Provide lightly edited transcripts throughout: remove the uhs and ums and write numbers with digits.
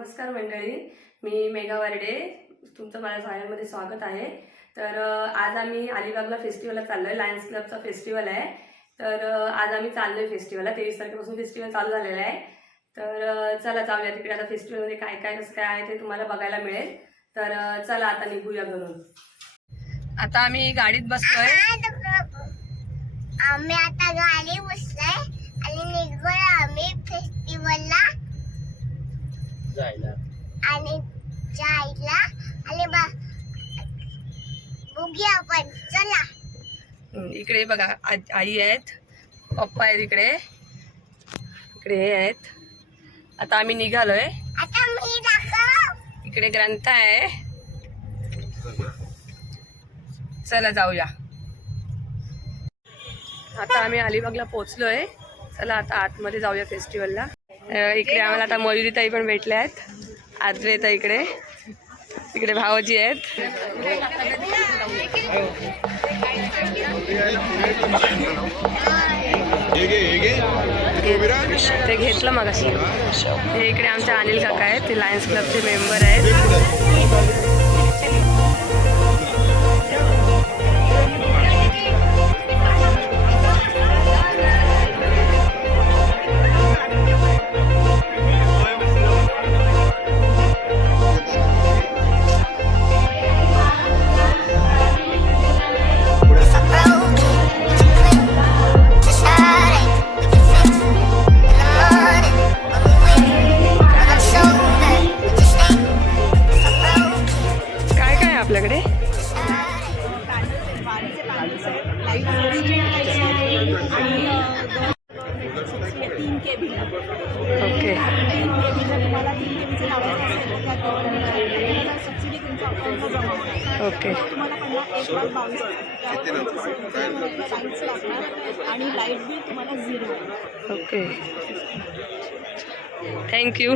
नमस्कार मंडळी, मी मेघा वार्डे. तुमचं माझ्या चॅनलमध्ये स्वागत आहे. तर आज आम्ही अलिबागला फेस्टिवलला चाललोय. लायन्स क्लबचा फेस्टिवल आहे. तर आज आम्ही चाललोय फेस्टिवलला. 23 तारखेपासून फेस्टिवल चालू झालेलं आहे. तर चला जाऊया तिकडे. आता फेस्टिवलमध्ये काय काय कसं काय आहे ते तुम्हाला बघायला मिळेल. तर चला आता निघूया घरून. आता आम्ही गाडीत बसलोय. आम्ही आता गाडी बसलोय आणि निघूया आम्ही फेस्टिवलला जायला आणि बघूया आपण. चला इकडे बघा, आई आहेत, पप्पा आहेत, इकडे हे आहेत. आता आम्ही निघालोय. आता मी दाखव. इकडे ग्रंथ आहे. चला जाऊया. आता आम्ही अलिबागला पोहोचलोय. चला आता आतमध्ये जाऊया फेस्टिवलला. इकडे आम्हाला आता मयुरी ताई पण भेटल्या आहेत. आजरे ताई इकडे भावजी आहेत. ते घेतलं मग अशी. हे इकडे आमचे अनिल काका आहेत. ते लायन्स क्लबचे मेंबर आहेत. आपल्याकडे ओके. ओके. आणि लाईट बिल तुम्हाला 0. Okay, thank you.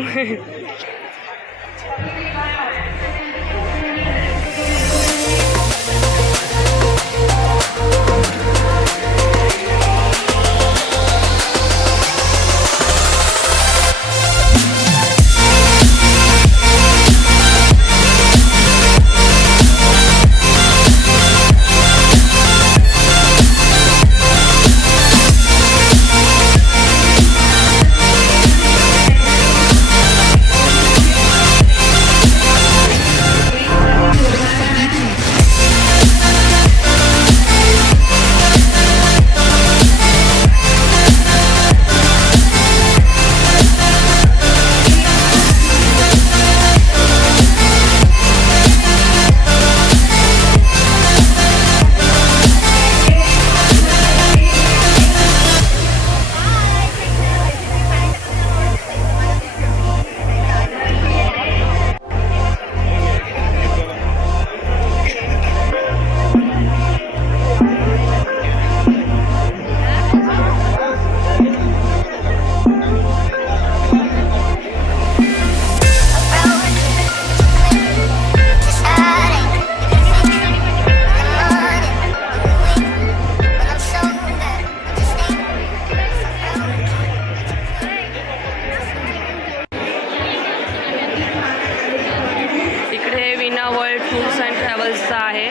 टूर्स अँड ट्रॅव्हल्सचा आहे.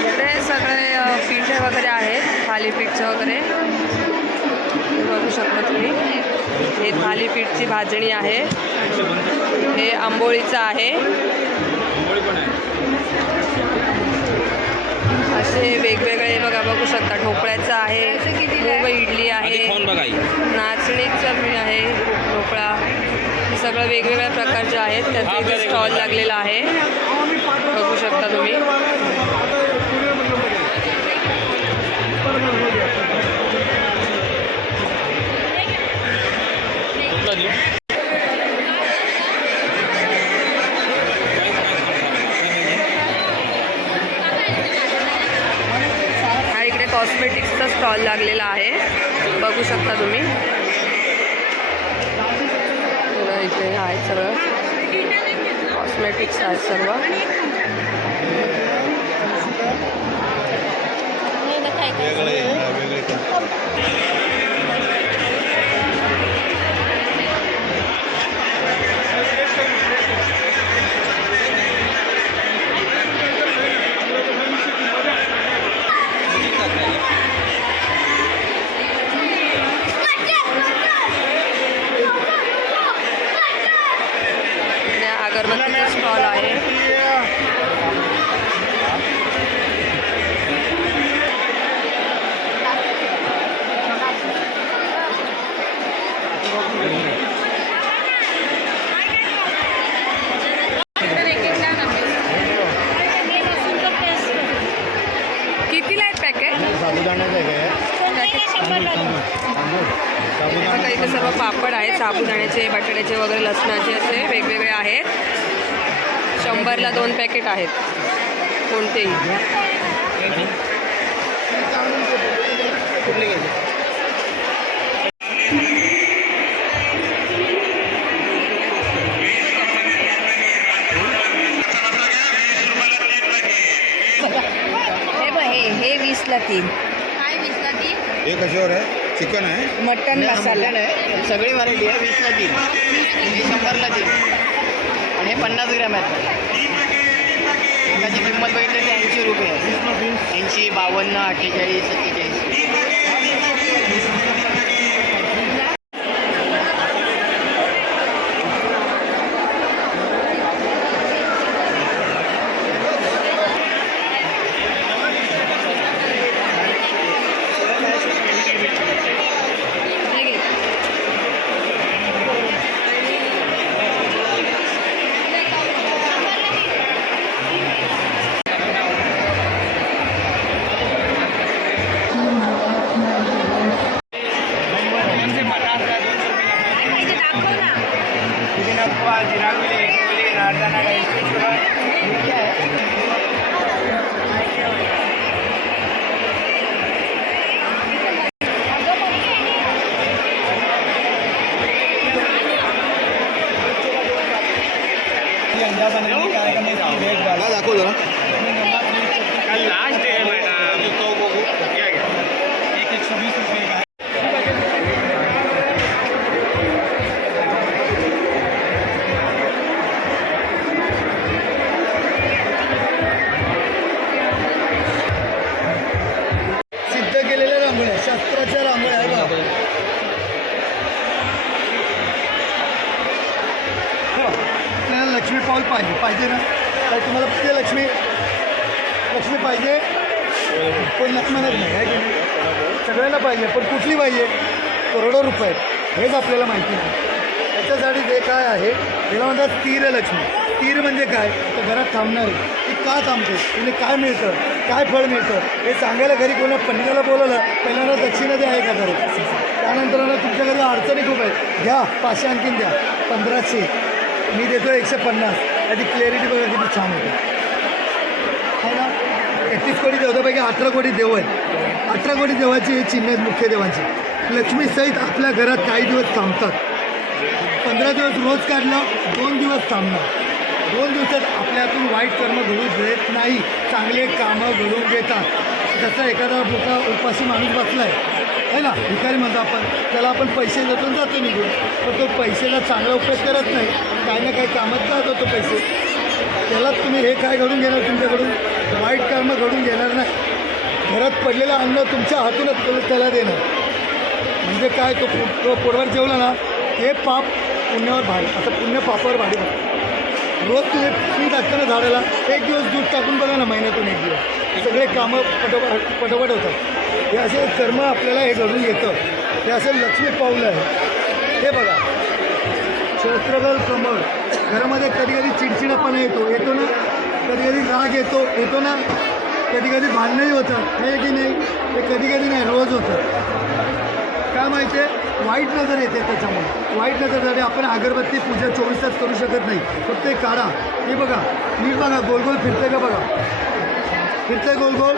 इकडे सगळे पिठे वगैरे आहेत. थालीपीठचं वगैरे बघू शकता तुम्ही. हे थालीपीठची भाजणी आहे. हे आंबोळीचं आहे. असे वेगवेगळे बघा, बघू शकता. ढोकळ्याचं आहे, मूग इडली आहे, नाचणीचं बी आहे, ढोकळा. हे सगळं वेगवेगळ्या प्रकारचे आहेत. त्याचा स्टॉल लागलेला आहे, बघू शकता तुम्ही. हा इकडे कॉस्मेटिक्सचा स्टॉल लागलेला आहे, बघू शकता तुम्ही. इकडे आहेत सगळं कॉस्मेटिक्स आहेत सर्व. साबुदाण्याचं आहे आता इथे सर्व पापड आहेत, साबुदाण्याचे, बटाट्याचे वगैरे, लसणाचे असे वेगवेगळे आहेत. 100ला 2 पॅकेट आहेत कोणतेही. हे 20ला 3. हे कशावर आहे? चिकन आहे, मटन मसाला आहे. सगळी व्हरायटी आहे. 20ला 3, हे 100ला 3 आणि हे 50 ग्रॅम आहेत. त्याची किंमत बघितली तर 80 रुपये आहे. 80, 52, 48, 47. दाखव जरा. लास्ट आहे मॅडम. तो बघू. एक 120 रुपये. सिद्ध केलेल्या रांगोळ्या, शास्त्राच्या रांगोळ्या आहे बघा. आपल्याला लक्ष्मी पाऊल पाहिजे ना? काय तुम्हाला पाहिजे लक्ष्मी पाहिजे? कोण म्हणत नाही आहे की नाही? सगळ्यांना पाहिजे, पण कुठली पाहिजे? करोडो रुपये हेच आपल्याला माहिती नाही. त्याच्यासाठी जे काय आहे त्याला म्हणतात स्थिर लक्ष्मी. स्थिर म्हणजे काय? तर घरात थांबणारी. ती का थांबते? तिने काय मिळतं, काय फळ मिळतं हे सांगायला घरी कोणा पंडिताला बोलवलं, पहिल्यांदा दक्षिणा द्या आहे का घरी. त्यानंतर तुमच्या घरी अडचणी खूप आहेत, घ्या 500 आणखीन द्या, 1500 मी देतो 150. त्याची क्लॅरिटी बघा किती छान होते आहे ना. 31 कोटी देवतापैकी 18 कोटी देव आहेत. 18 कोटी देवाची हे चिन्ह आहेत मुख्य देवांची. लक्ष्मी सहित आपल्या घरात काही दिवस थांबतात. 15 दिवस रोज काढलं, 2 दिवस थांबणार. 2 दिवसात आपल्यातून वाईट कर्म घडू देत नाही, चांगले कामं घडून घेतात. जसं एखादा मोठा उपाशी माणूस बसला आहे ना, भिकारी म्हणतो आपण त्याला, आपण पैसे देतो आणि जातो निघून, पण तो पैशाला चांगला उपयोग करत नाही, काही ना काही कामात जातो तो पैसे. त्याला तुम्ही हे काय घडून घेणार, तुमच्याकडून वाईट कर्म घडून घेणार नाही. घरात पडलेलं अन्न तुमच्या हातूनच त्याला देणार. म्हणजे काय, तो पोटवर जेवला ना, हे पाप पुण्यावर भारी, असं पुण्य पापावर भारी बघा. रोज तुम्ही पीठ टाकताना झाडाला 1 दिवस दूध टाकून बघा ना, महिन्यातून 1 दिवस, सगळे कामं पटोपट होतात. हे असे कर्म आपल्याला हे घडून येतं. हे असं लक्ष्मी पावलं आहे. हे बघा, शस्त्रबल कमळ. घरामध्ये कधी कधी चिडचिडापणा येतो ना, कधी कधी राग येतो ना, कधी कधी भांडणंही होतात, हे की नाही? ते कधी कधी नाही, रोज होतं. काय माहिती आहे? वाईट नजर येते. त्याच्यामुळे वाईट नजरसाठी आपण अगरबत्ती पूजा 24 तास करू शकत नाही. फक्त एक काढा, हे बघा, नीट बघा, गोल गोल फिरतंय का बघा, फिरतंय गोल गोल.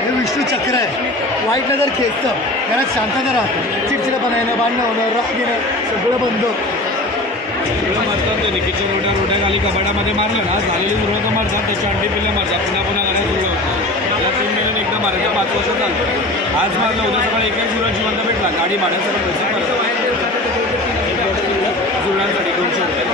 हे विष्णू चक्र आहे. वाईट नजर खेचतं, घरात शांतता राहतं, चिडचिडपणा येणं, भांडणं होणं, राग येणं, सगळं बंद. मारतात ते निकीच्या रोट्या खाली कपाटामध्ये मारलं ना, झालेली मुलं मारतात, त्याची अंडी पिल्लं मारतात, पुन्हा घरात जुळलं होतं. त्याला 3 महिन्याने एकदा मारायचं, 5 वर्ष चालतं. आज मारलं, उद्या सकाळी एक जुळं जिवंत भेटला, गाडी मारण्यासाठी पैसे मारतात. जुळण्यासाठी 200 रुपये.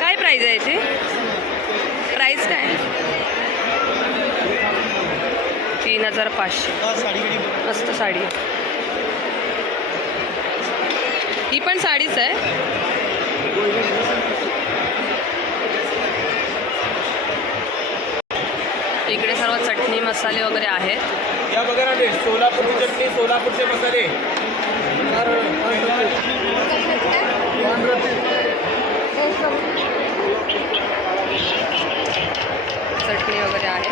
काय प्राइस आहे याची? प्राइस काय? 3500. मस्त साडी आहे. ही पण साडीच आहे. इकडे सर्व चटणी मसाले वगैरे आहेत. या बघा ना टेस्ट, सोलापूरची चटणी, सोलापूरचे मसाले. चटणी वगैरे आहे.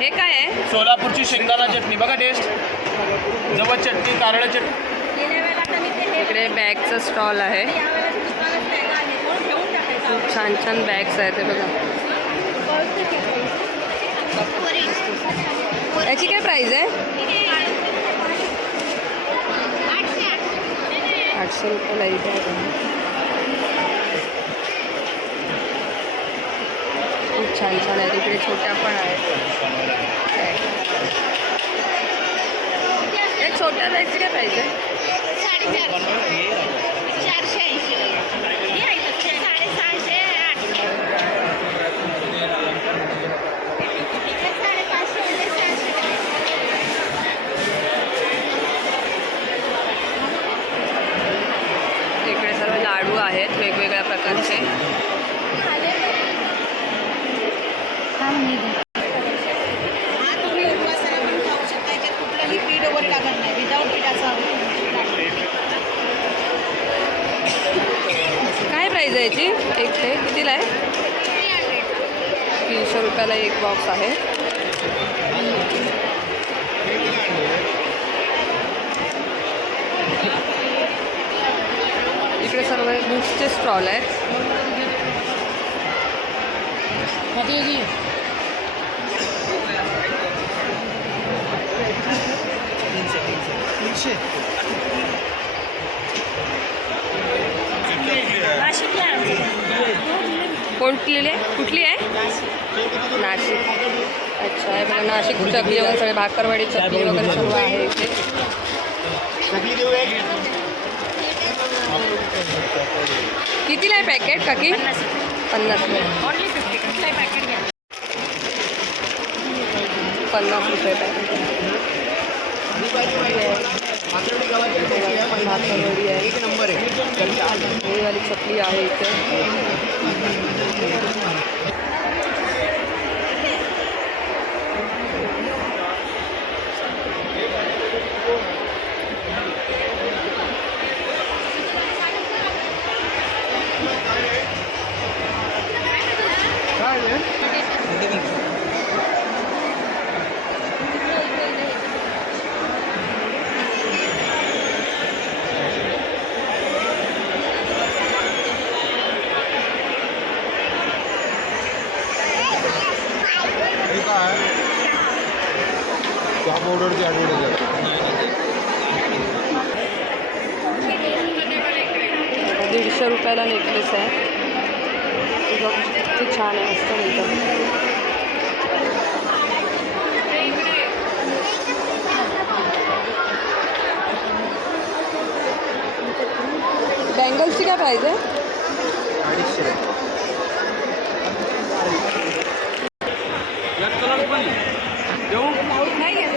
हे काय आहे? सोलापूरची शेंगदाणा चटणी बघा टेस्ट. जवळ चटणी, कारळा चटणी. इकडे बॅगचं स्टॉल आहे. खूप छान छान बॅग्स आहेत ते बघा. याची काय प्राइस आहे? 800 रुपयाला इथे आहे. खूप छान छान आहे. तिकडे छोट्या पण आहेत. एक छोट्या बॅगची काय प्राइस आहे? 450. इकडे सर्व लाडू आहेत वेगवेगळ्या प्रकारचे. काय प्राइस आहे याची? एक ते कितीला आहे? 300 रुपयाला एक बॉक्स आहे. इकडे सर्व बुक्सचे स्टॉल आहेत. कुठली आहे? नाशिक. अच्छा, आहे बघा नाशिक चकली वगैरे सगळे भाकरवाडी चकली वगैरे सर्व आहे इथे. कितीला आहे पॅकेट काकी? 50 रुपये. 50 रुपये पॅकेट. भाकरवडी आहे. एक नंबर आहे. ही वाली चकली आहे इथे. ऑर्डरची ॲडव्हर्टाईज 150 रुपयाला नेकलेस आहे. किती छान आहे, मस्त मिळतं. बँगल्सची काय प्राइस आहे? 250.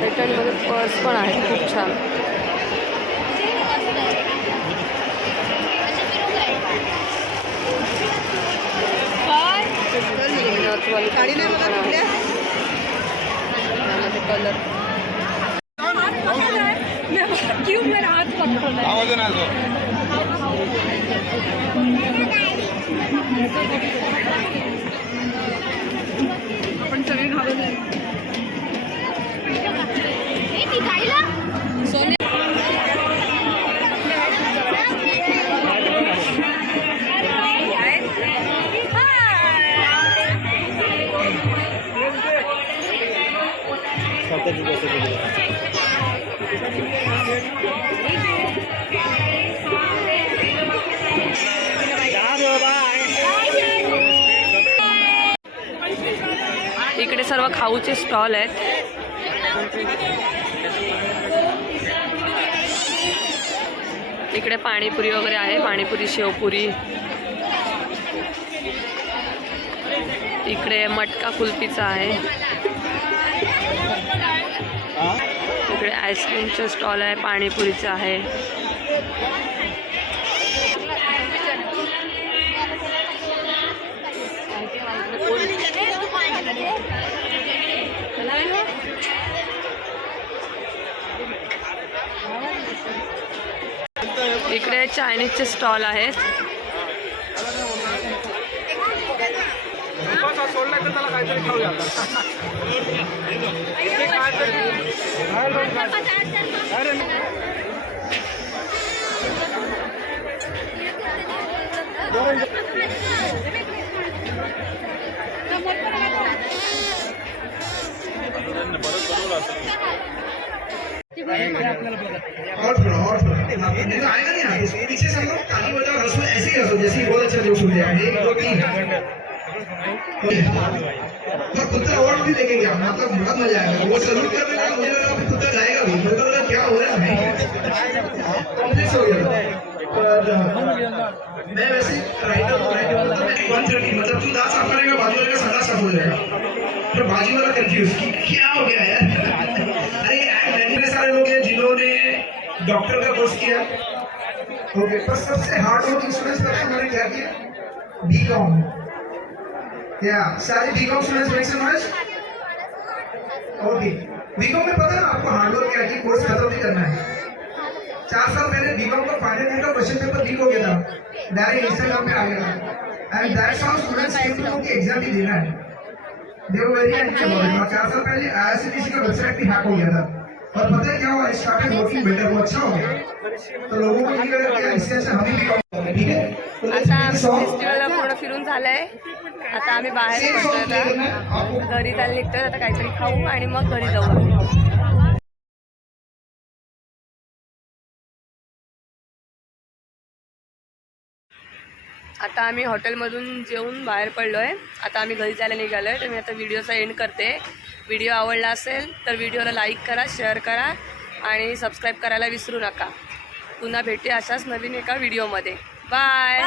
रिटर्नमध्ये पर्स पण आहे खूप छान. कलर क्यों मेरा हाथ पकड़ा? आवाज ना तो आपण सगळे घालून सर्व खाऊचे स्टॉल आहेत. इकडे पाणीपुरी वगैरे आहे, पाणीपुरी, शेवपुरी. इकडे मटका कुल्फीचा आहे. इकडे आईस्क्रीमचं स्टॉल आहे, पाणीपुरीचं आहे. इकडे चायनीजचे स्टॉल आहेत. और थोड़ा नहीं तो आएगा नहीं आगे पीछे से हम लोग ताली बजाओ हंसो ऐसे ही हंसो जैसे बहुत अच्छा जोश हो जाए 1 2 3 तो कुत्ता और भी देखेंगे हम मतलब बहुत मजा आएगा वो सलूट कर रहे हैं मुझे लगा कि कुत्ता जाएगा भी मुझे लगा क्या हो रहा है कॉम्प्लेक्स हो गया पर मैं वैसे राइटर मतलब 130 मतलब तू दांत साफ करेगा बाजू वाले का सादा साफ हो जाएगा तो बाजू वाला कंफ्यूज कि क्या हो गया यार अरे इतने सारे लोग हैं जिन्होंने डॉक्टर का कोर्स किया ओके पर सबसे हार्ड वर्किंग स्टूडेंट्स पता है हमारे क्या किया बीकॉम या सारे BCom students make some noise okay BCom में पता है आपको हार्ड वर्क क्या कि कोर्स खत्म नहीं करना है 4 साल पहले बीकॉम का फाइनल ईयर का क्वेश्चन पेपर लीक हो गया था डायरेक्ट इंस्टाग्राम पे आ गया था and that's how students came to know कि एग्जाम भी देना है दे वर वेरी एंग्री और 4 साल पहले आईआरसीटीसी का वेबसाइट भी हैक हो गया था और पता है क्या हुआ स्टार्टेड वर्किंग बेटर वो अच्छा हो गया तो लोगों को ये लगा कि इससे अच्छा हम भी बीकॉम करें ठीक है तो आता फेस्टिवल पूर्ण फिरून झालंय. आता आम्ही बाहेर पडतोय. आता घरी जायला निघतोय. आता काहीतरी खाऊ आणि मग घरी जाऊ आम्ही. आता आम्ही हॉटेलमधून जेवून बाहेर पडलो आहे. आता आम्ही घरी जायला निघालो आहे. तर मी आता व्हिडिओचा एंड करते. व्हिडिओ आवडला असेल तर व्हिडिओला लाईक करा, शेअर करा आणि सबस्क्राईब करायला विसरू नका. पुन्हा भेटूया अशाच नवीन एका व्हिडिओमध्ये. बाय.